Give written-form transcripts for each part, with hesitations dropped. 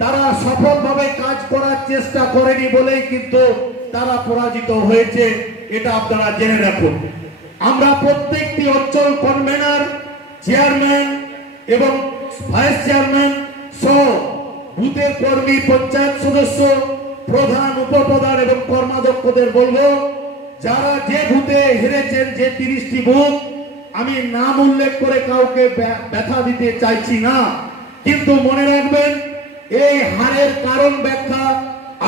তারা সফলভাবে কাজ করার চেষ্টা করেনি বলেই কিন্তু তারা পরাজিত হয়েছে, এটা আপনারা জেনে রাখুন। আমরা প্রত্যেকটি অঞ্চল কনভেনার, চেয়ারম্যান এবং ভাইস চেয়ারম্যান সহ বুথের কর্মী, পঞ্চায়েত সদস্য, প্রধান, উপপ্রধান এবং কর্মাধ্যক্ষদের বলবো, যারা যে বুথে হেরেছেন, যে 30টি বুথ, আমি নাম উল্লেখ করে কাউকে ব্যথা দিতে চাইছি না, কিন্তু মনে রাখবেন এই হারের কারণ ব্যাখ্যা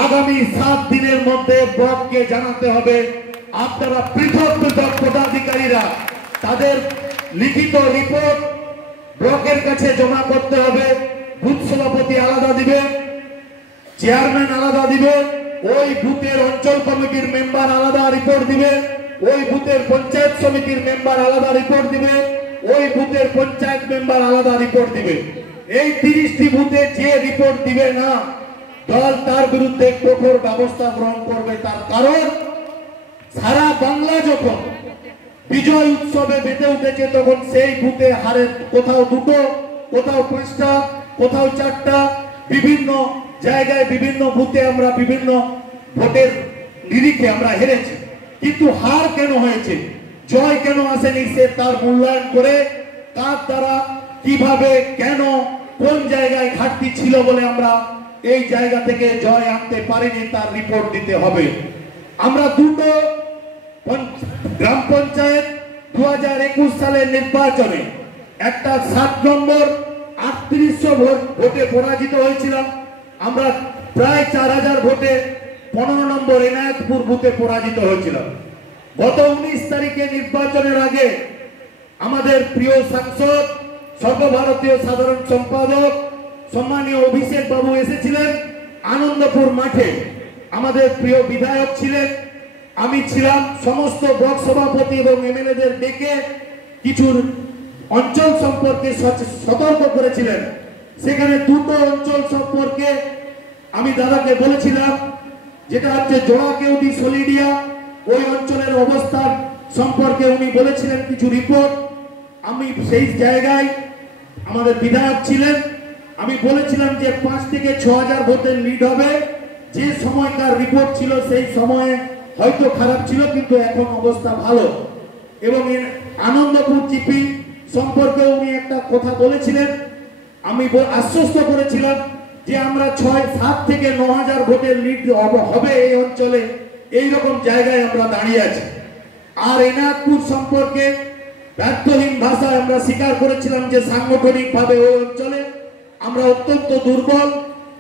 আগামী 7 দিনের মধ্যে ব্লককে জানাতে হবে। আপনারা পৃথক পৃথক পদাধিকারীরা তাদের লিখিত রিপোর্ট ব্লকের কাছে জমা করতে হবে। বুথ সভাপতি আলাদা দিবে, চেয়ারম্যান আলাদা দিবে, ওই বুথের অঞ্চল কমিটির মেম্বার আলাদা রিপোর্ট দিবে, ওই বুথের পঞ্চায়েত সমিতির মেম্বার আলাদা রিপোর্ট দিবে, ওই বুথের পঞ্চায়েত মেম্বার আলাদা রিপোর্ট দিবে। এই 30টি বুথে যে রিপোর্ট দিবে না, দল তার বিরুদ্ধে কঠোর ব্যবস্থা গ্রহণ করবে। তার কারণ সারা বাংলা যখন বিজয় উৎসবে মেতে উঠেছে, তখন সেই বুথে হারে কোথাও 2টো, কোথাও 5টা, কোথাও 4টা, বিভিন্ন জায়গায় বিভিন্ন বুথে আমরা বিভিন্ন ভোটের নিরিখে আমরা হেরেছি। কিন্তু হার কেন হয়েছে, জয় কেন আসেনি, সে তার মূল্যায়ন করে কার দ্বারা, কিভাবে, কেন, কোন জায়গায় ঘাটতি ছিল বলে আমরা এই জায়গা থেকে জয় আনতে পারিনি, তার রিপোর্ট দিতে হবে। আমরা 2টো গ্রাম পঞ্চায়েত 2021 সালের নির্বাচনে একটা 7 নম্বর 3800 ভোটে পরাজিত হয়েছিলাম। আমরা প্রায় 4000 ভোটে 15 নম্বর এনায়েতপুর বুথে পরাজিত হয়েছিলাম। গত 19 তারিখে নির্বাচনের আগে আমাদের প্রিয় সাংসদ, সর্বভারতীয় সাধারণ সম্পাদক সম্মানীয় অভিষেক বাবু এসেছিলেন আনন্দপুর মাঠে। আমাদের প্রিয় বিধায়ক ছিলেন, আমি ছিলাম, সমস্ত ব্লক সভাপতি এবং এমএলএদের ডেকে কিছু অঞ্চল সম্পর্কে সতর্ক করেছিলেন। সেখানে 2টো অঞ্চল সম্পর্কে আমি দাদাকে বলেছিলাম, যেটা হচ্ছে জোড়াকেউডি, সলিডিয়া, ওই অঞ্চলের অবস্থান সম্পর্কে উনি বলেছিলেন কিছু রিপোর্ট। আমি সেই জায়গায়, আমাদের বিধায়ক ছিলেন, আমি বলেছিলাম যে 5 থেকে 6000 ভোটের লিড হবে। যে সময়কার রিপোর্ট ছিল সেই সময়ে হয়তো খারাপ ছিল, কিন্তু এখন অবস্থা ভালো। এবং আনন্দপুর জিপি সম্পর্কে উনি একটা কথা বলেছিলেন, আমি আশ্বস্ত করেছিলাম যে আমরা 7 থেকে 9000 ভোটের লিড হবে এই অঞ্চলে, এইরকম জায়গায় আমরা দাঁড়িয়ে আছি। আর এনায়তপুর সম্পর্কে ব্যর্থহীন ভাষায় আমরা স্বীকার করেছিলাম যে সাংগঠনিকভাবে ওই অঞ্চলে আমরা অত্যন্ত দুর্বল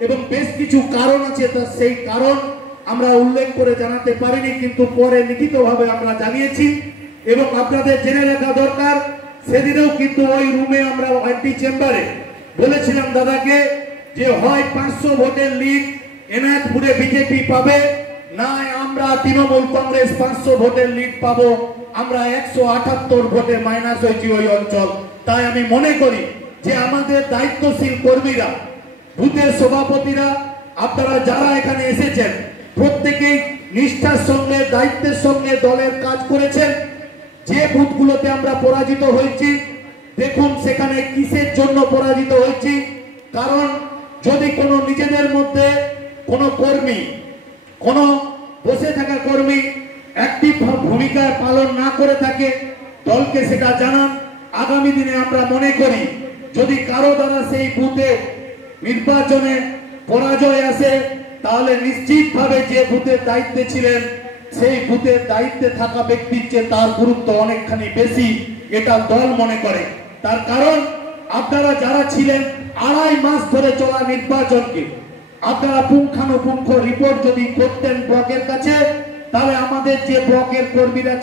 এবং বেশ কিছু কারণ আছে, তার সেই কারণ আমরা উল্লেখ করে জানাতে পারিনি, কিন্তু পরে লিখিতভাবে আমরা জানিয়েছি। এবং আপনাদের জেনে রাখা দরকার, সেদিনেও কিন্তু ওই রুমে আমরা অ্যান্টি চেম্বারে বলেছিলাম দাদাকে যে হয় 500 ভোটের লিড এনায়েতপুরে বিজেপি পাবে, না আমরা তৃণমূল কংগ্রেস 500 ভোটের লিড পাবো। আমরা 178 ভোটে মাইনাস হয়েছি ওই অঞ্চল। তাই আমি মনে করি যে আমাদের দায়িত্বশীল কর্মীরা, বুথের সভাপতিরা, আপনারা যারা এখানে এসেছেন, প্রত্যেকেই নিষ্ঠার সঙ্গে, দায়িত্বের সঙ্গে দলের কাজ করেছেন। যে বুথগুলোতে আমরা পরাজিত হয়েছি, দেখুন সেখানে কিসের জন্য পরাজিত হয়েছি। কারণ যদি কোনো নিজেদের মধ্যে কোনো কর্মী, কোনো বসে থাকা কর্মী অ্যাক্টিভ ভূমিকা পালন না করে থাকে, দলকে সেটা জানান। আগামী দিনে আমরা মনে করি যদি কারো দ্বারা সেই বুথে নির্বাচনে পরাজয় আসে, তাহলে নিশ্চিতভাবে যে বুথের দায়িত্বে ছিলেন, সেই বুথের দায়িত্বে থাকা ব্যক্তির চেয়ে তার গুরুত্ব অনেকখানি বেশি, এটা দল মনে করে। তার কারণ আপনারা যারা ছিলেন 2.5 মাস ধরে চলা নির্বাচনকে, আপনারা পুঙ্খানুপুঙ্খ রিপোর্ট যদি করতেন ব্লকের কাছে, তাহলে আমাদের যে ব্লকের কর্মীরা